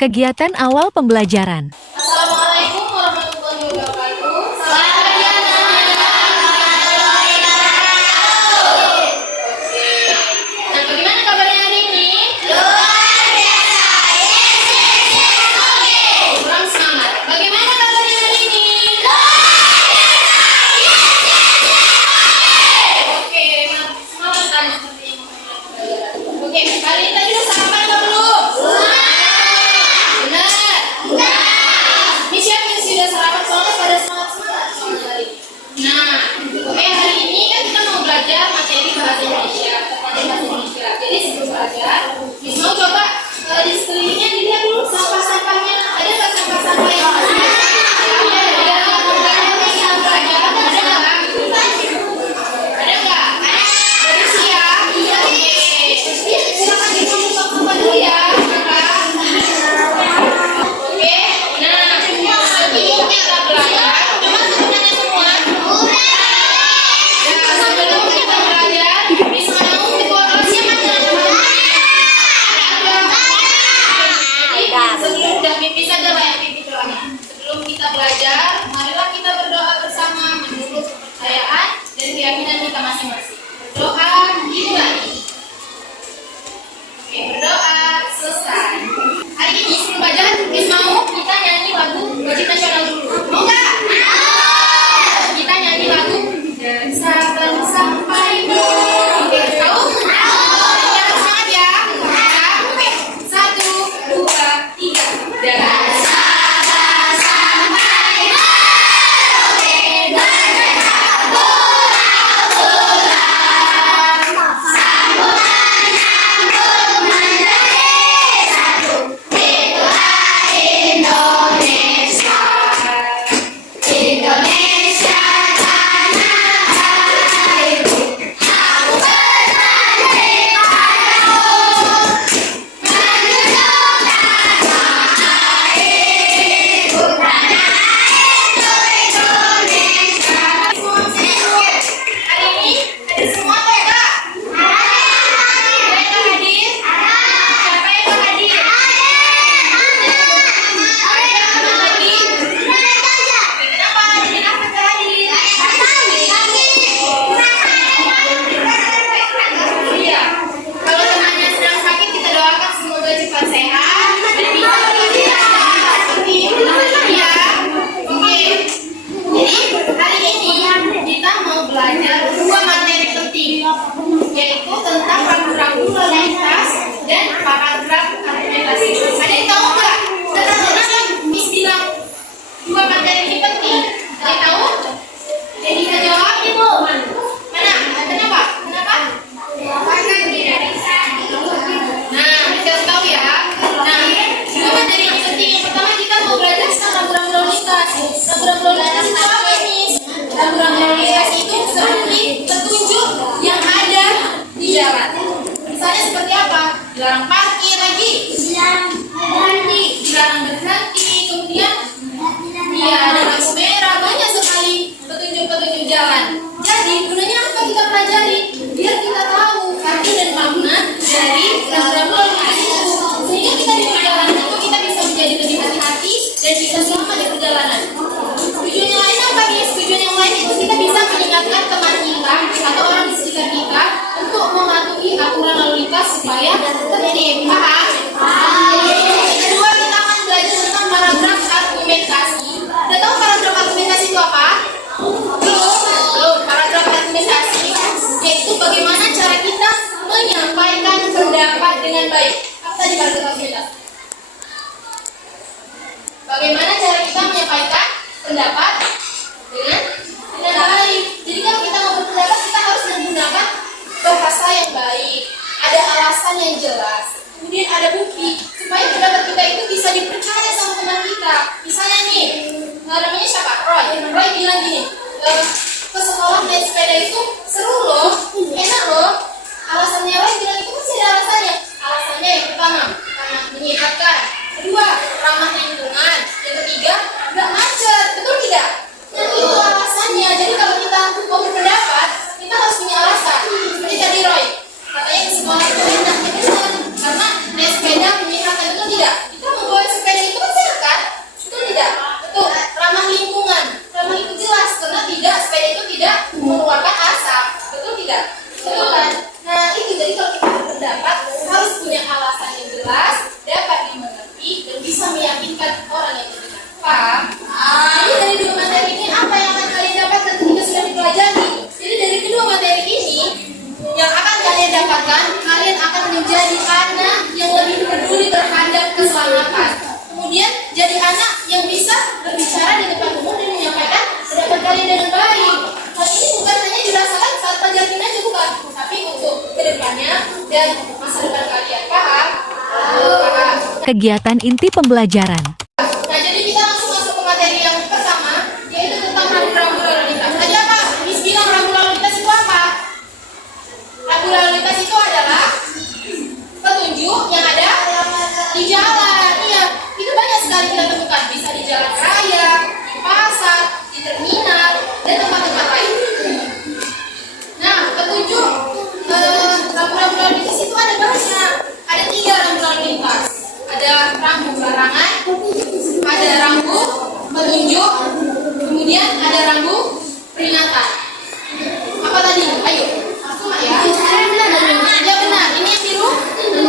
Kegiatan awal pembelajaran. Assalamualaikum warahmatullahi wabarakatuh. Selamat pagi anak-anak. Oke. Nah, bagaimana kabarnya hari ini? Luar biasa. Kurang semangat. Bagaimana kabarnya hari ini? Luar biasa. Oke, semangat kan seperti yang pelajaran. Oke, kalian tadi udah sarapan atau belum? Benar. Ini siapa yang sudah sarapan soalnya pada semangat tadi. Nah, oke, hari ini kan kita mau belajar materi bahasa Indonesia. Jadi sebelum belajar, mau coba di sekelilingnya dilihat dulu sampah-sampahnya. Ada nggak sampah-sampah yang ada? Ada nggak? Ada siap? Oke. Silakan dibuang sampah dulu ya. Oke, nah sebelum kita belajar, teman semuanya semua. Nah, sebelum kita belajar, bisa mau ketua kelasnya mana? Ada. Sebelum udah pipi saja lah yang pipi doanya. Sebelum kita belajar, marilah kita berdoa bersama menurut kepercayaan dan keyakinan kita masing-masing. Berdoa dimulai. Oke, berdoa selesai. Hari ini sebelum belajar, mau kita nyanyi lagu wajib nasional dulu. Mau nggak? Kita nyanyi lagu dan saban sampai oke, tahu? Kita harus semangat ya. Oke, 1, 2, 3. Dan saban sampai yaitu tentang rambu-rambu lalu lintas dan paragraf argumentasi. Ada yang tahu nggak? Kenapa Miss bilang dua materi ini penting? Ada yang tahu? Jadi bisa jawab ibu. Mana? Kenapa? Kenapa? Nah, kita tahu ya. Nah, dua materi ini penting. Yang pertama kita mau belajar tentang rambu-rambu lalu lintas. Rambu-rambu lalu lintas itu apa, Miss? Rambu-rambu lalu lintas itu seperti petunjuk yang ada di jalan. Misalnya seperti apa? Dilarang parkir lagi, dilarang berhenti, kemudian ada lampu merah, banyak sekali petunjuk-petunjuk jalan. Jadi gunanya apa kita pelajari? Biar kita tahu arti dan makna dari rambu lalu lintas itu. Sehingga kita di perjalanan itu kita bisa menjadi lebih hati-hati dan bisa selamat di perjalanan. Tujuan yang lain apa nih? Tujuan yang lain itu kita bisa mengingatkan teman kita atau orang di sekitar kita untuk mematuhi aturan lalu lintas supaya tertib. Paham? Yang kedua kita akan belajar tentang paragraf argumentasi. Udah tahu paragraf argumentasi itu apa? Belum. Paragraf argumentasi yaitu bagaimana cara kita menyampaikan pendapat dengan baik. Apa tadi paragraf argumentasi? Bagaimana cara kita menyampaikan pendapat dengan baik. Jadi kalau kita mau berpendapat, kita harus menggunakan bahasa yang baik, ada alasan yang jelas, kemudian ada bukti supaya pendapat kita itu bisa dipercaya sama teman kita. Misalnya nih, namanya siapa? Roy bilang gini, ke sekolah naik sepeda itu seru loh, enak loh. Alasannya Roy bilang itu pasti ada alasannya. Alasannya yang pertama, karena menyehatkan. Kedua, ramah lingkungan. Yang ketiga, nggak macet. Betul tidak? Nah, itu alasannya. Jadi kalau kita mau berpendapat, kita harus punya alasan. Seperti tadi Roy, katanya ke sekolah itu enak. Karena naik sepeda menyehatkan, betul tidak? Kita membawa bisa meyakinkan orang yang mendengar. Paham? Jadi dari dua materi ini apa yang akan kalian dapatkan ketika sudah dipelajari? Jadi dari kedua materi ini yang akan kalian dapatkan, kalian akan menjadi anak yang lebih peduli terhadap keselamatan. Kemudian jadi anak yang bisa berbicara di depan umum dan menyampaikan pendapat kalian dengan baik. Hal ini bukan hanya dirasakan saat pelajaran aja, bukan, tapi untuk kedepannya dan masa depan kalian. Paham? Paham. Kegiatan inti pembelajaran. Nah, jadi kita langsung masuk ke materi yang pertama, yaitu tentang rambu-rambu lalu lintas. Tadi apa? Miss bilang rambu lalu lintas itu apa? Rambu lalu lintas itu adalah petunjuk yang ada di jalan. Iya, itu banyak sekali kita temukan. Bisa di jalan raya, di pasar, di terminal, dan tempat-tempat lain. Nah, petunjuk rambu-rambu lalu lintas itu ada banyak. Ada 3 rambu lalu lintas. Ada rambu larangan, ada rambu petunjuk, kemudian ada rambu peringatan. Apa tadi? Ayo, aku ya. Ya benar. Ini yang biru. Ini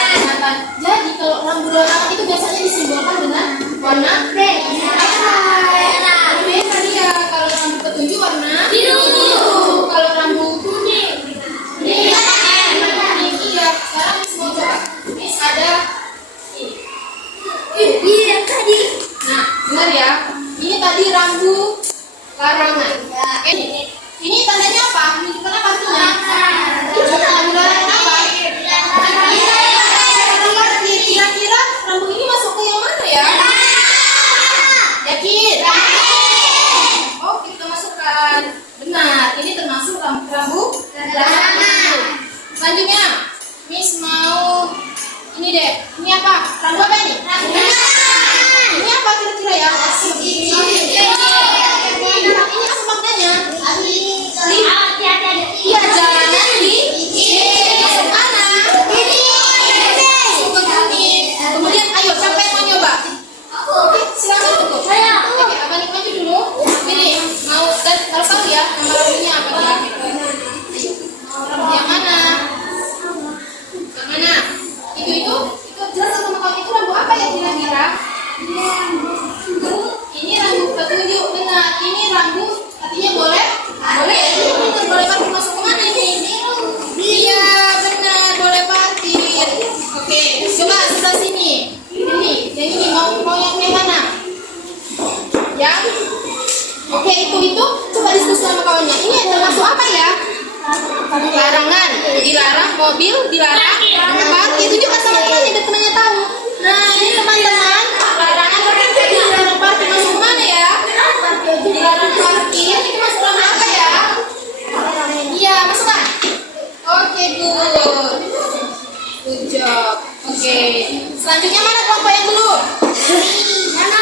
peringatan. Jadi kalau rambu larangan itu biasanya disimbolkan dengan warna merah. Dia kalau rambu petunjuk warna biru. Kalau rambu kuning. Iya. Sekarang Miss mau coba. Miss ada ini. Iya tadi. Nah, dengar ya. Ini tadi rambu larangan. Ini tandanya apa? Menunjukkan apa artinya? Rambu larangan apa? Kira-kira rambu ini masuk ke yang mana ya? Yakin? Oh, kita masukkan. Benar, ini termasuk rambu larangan. Selanjutnya, Miss mau ini deh. Ini apa? Rambu apa ini? Ini apa kira-kira ya? Ini apa maknanya? Iya, jalanan di masuk mana? Masuk ke kuning. Kemudian, ayo siapa yang mau nyoba? Oke, silakan tutup. Oke, abang maju dulu. Pilih, mau dan harus tahu ya nama rambunya apa kira-kira. Ayo, rambu yang mana? Yang mana? Itu jelas sama kamu itu rambu apa ya kira-kira? Ini rambu petunjuk, benar. Ini rambu artinya boleh? Boleh. Ini boleh parkir masuk ke mana ini? Iya, benar, boleh parkir. Oke, coba sebelah sini. Ini, yang ini mau yang mana? Yang? Oke, itu coba diskusi sama kawannya. Ini termasuk apa ya? Larangan. Dilarang mobil, dilarang parkir. Itu juga sama temannya dan temannya tahu. Nah, ini teman-teman, larangan parkir, dilarang parkir masuk mana ya? Dilarang parkir, itu masuk rambu apa ya? Iya, masukkan. Oke, good. Good job. Oke. Selanjutnya mana kelompok yang belum? Mana?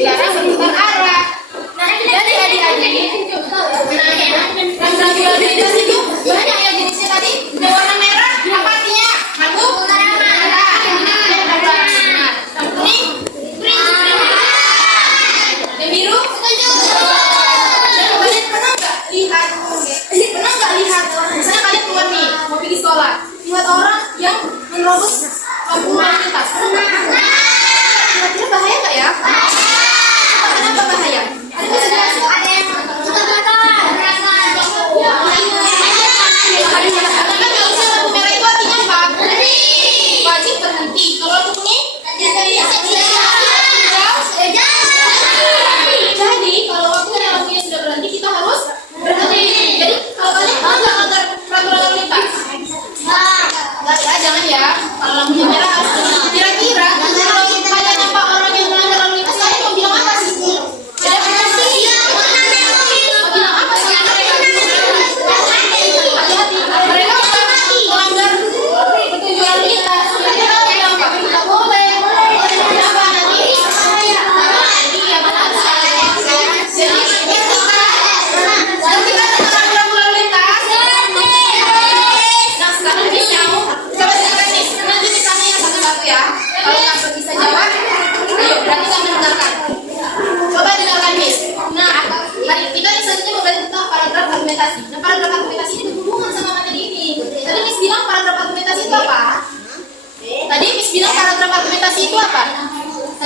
dilarang berputar arah. Nah, jadi adik-adik, rambu lalu lintas itu banyak ya jenisnya tadi. Ada warna merah, apa artinya? Rambu merah. Rambu kuning, yang biru, dan kalian pernah nggak lihat? Misalnya kalian keluar nih, mau pergi sekolah, lihat orang yang menerobos lampu lalu lintas.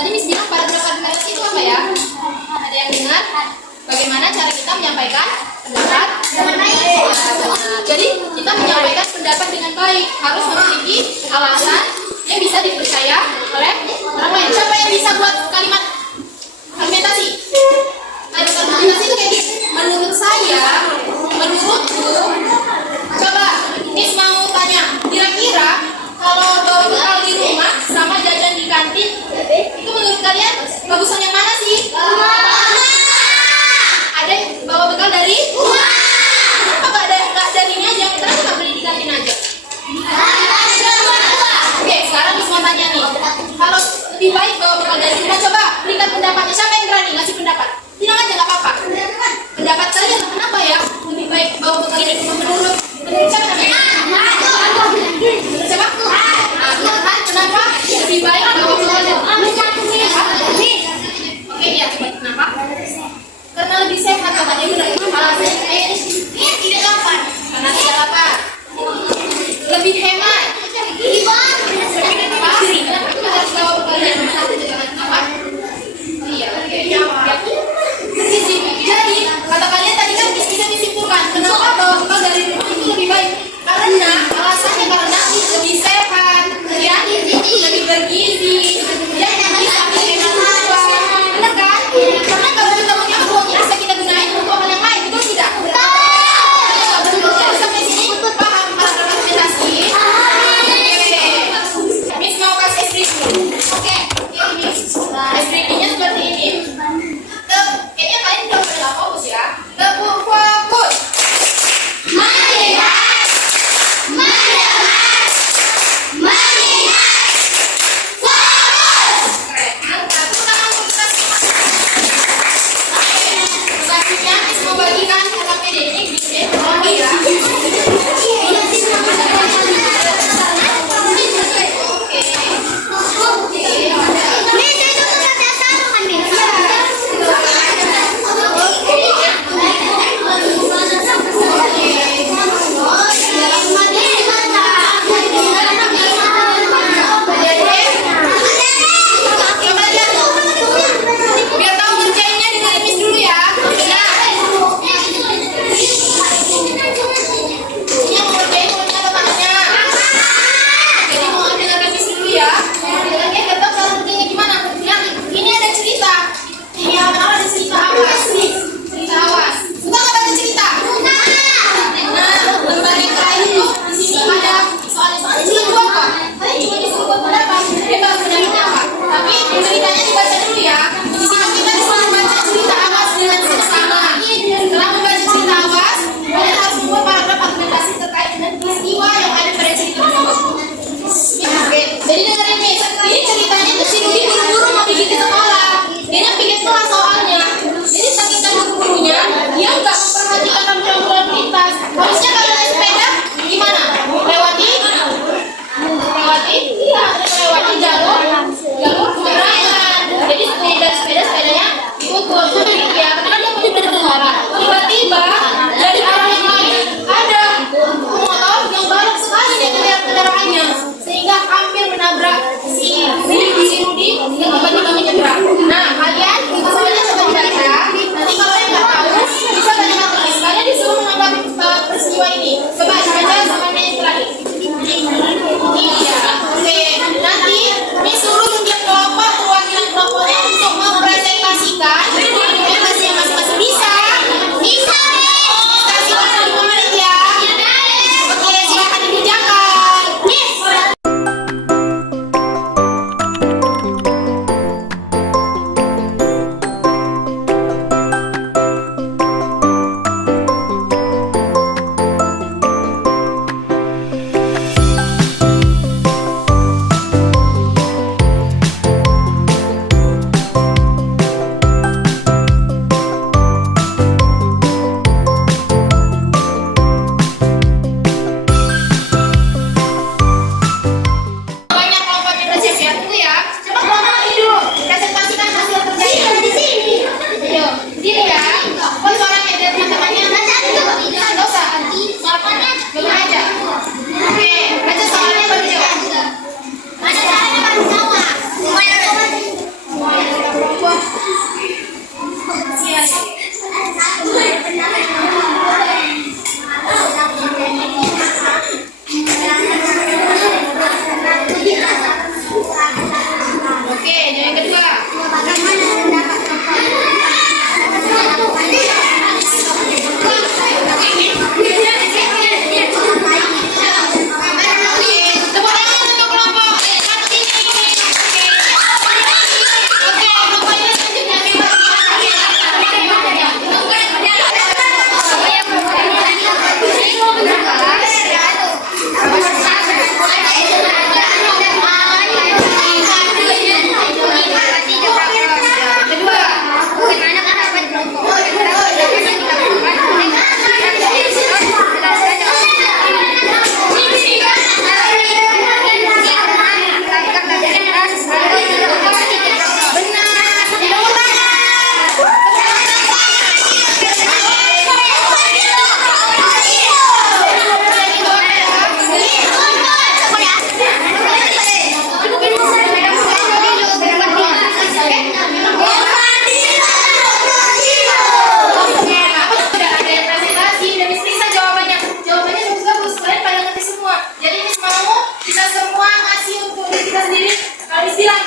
Tadi Miss bilang paragraf argumentasi itu apa ya? Ada yang dengar? Bagaimana cara kita menyampaikan pendapat? Jadi kita menyampaikan pendapat dengan baik harus memiliki alasan yang bisa dipercaya oleh orang lain. Siapa yang bisa buat kalimat argumentasi? Kalimat argumentasi itu kayak gini. Menurut saya, menurutku, coba Miss mau tanya, kira-kira kalau bawa bekal di rumah sama jajan di kantin, itu menurut kalian bagusan yang mana sih? Ada bawa bekal dari rumah. Kenapa nggak dari ini aja? Kenapa nggak beli di kantin aja? Oke, sekarang Miss mau tanya nih, kalau lebih baik bawa bekal dari rumah, coba berikan pendapatnya. Siapa yang berani ngasih pendapat? Bilang aja nggak apa-apa. Pendapat kalian kenapa ya lebih baik bawa bekal dari rumah menurut siapa namanya? Menurut siapa? Kenapa lebih baik bawa bekal dari rumah? Oke, ya coba kenapa? Karena lebih sehat katanya benar. Alasannya tidak lapar. Karena tidak lapar. Lebih hemat. Pasti. Kenapa kita harus bawa bekal dari rumah saja jangan apa? Iya, oke. Jadi kata kalian tadi kan bisa disimpulkan kenapa bawa bekal dari rumah itu lebih baik? Karena alasannya karena lebih sehat, ya, lebih bergizi, ya, bisa menghemat uang, benar kan? Karena kalau kita punya uang bisa kita gunain untuk hal yang lain, betul tidak? Betul. Jadi sampai sini paham paragraf argumentasi? Miss mau kasih deskripsi. Oke, ini deskripsinya seperti ini. Kayaknya kalian udah pada fokus ya. Fokus. Melihat. Fokus. Keren. Mantap. Selanjutnya, Miss mau bagikan kata PDI bisa ya. Oke.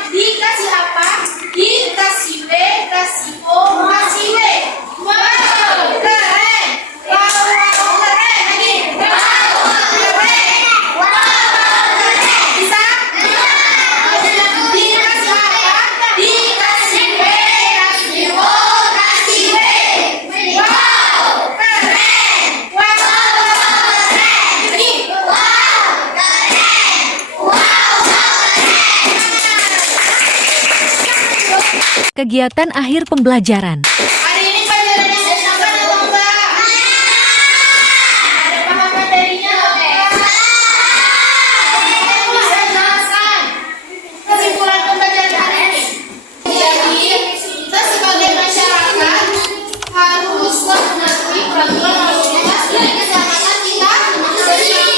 Dikasih apa? Dikasih B, kasih O, kasih W. Wow, keren. Wow, keren. Lagi. Wow, keren. Wow, keren. Bisa? Dikasih apa? Dikasih B, kasih O, kasih W. Wow, keren. Wow, keren. Lagi. Kegiatan akhir pembelajaran. Hari ini pelajarannya menyenangkan atau enggak? Ada paham materinya atau enggak? Bisa jelaskan kesimpulan pembelajaran hari ini. Jadi, kita sebagai masyarakat haruslah mematuhi peraturan lalu lintas dan keselamatan kita bersama.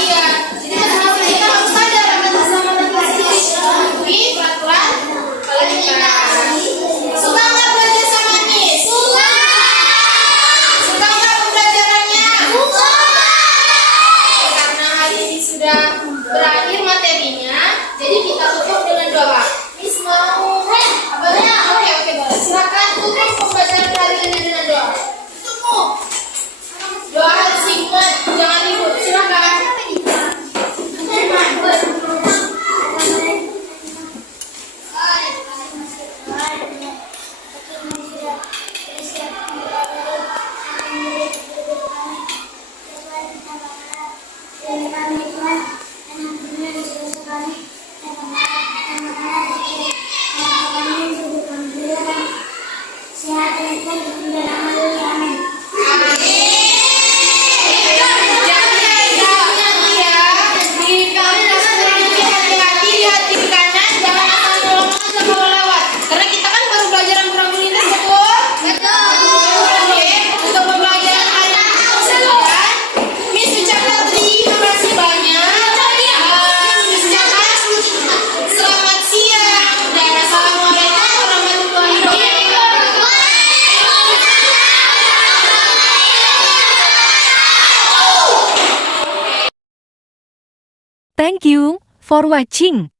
Iya, jadi keselamatan kita harus sadar akan keselamatan kita sendiri mematuhi peraturan lalu lintas. Suka nggak belajar sama Miss? Suka. Suka nggak pembelajarannya? Suka. Karena hari ini sudah berakhir materinya, jadi kita tutup dengan doa. Miss mau apanya? Oke boleh. Silakan tutup pembelajaran hari ini dengan doa. Tutup. Doa harus hikmat, jangan ribut. Silakan. Karena kita kan baru belajar lalu lintas, betul? Betul. Untuk pembelajaran hari ini, Miss ucapkan terima kasih banyak. Miss ucapkan selamat siang dan assalamualaikum warahmatullahi wabarakatuh. Thank you for watching.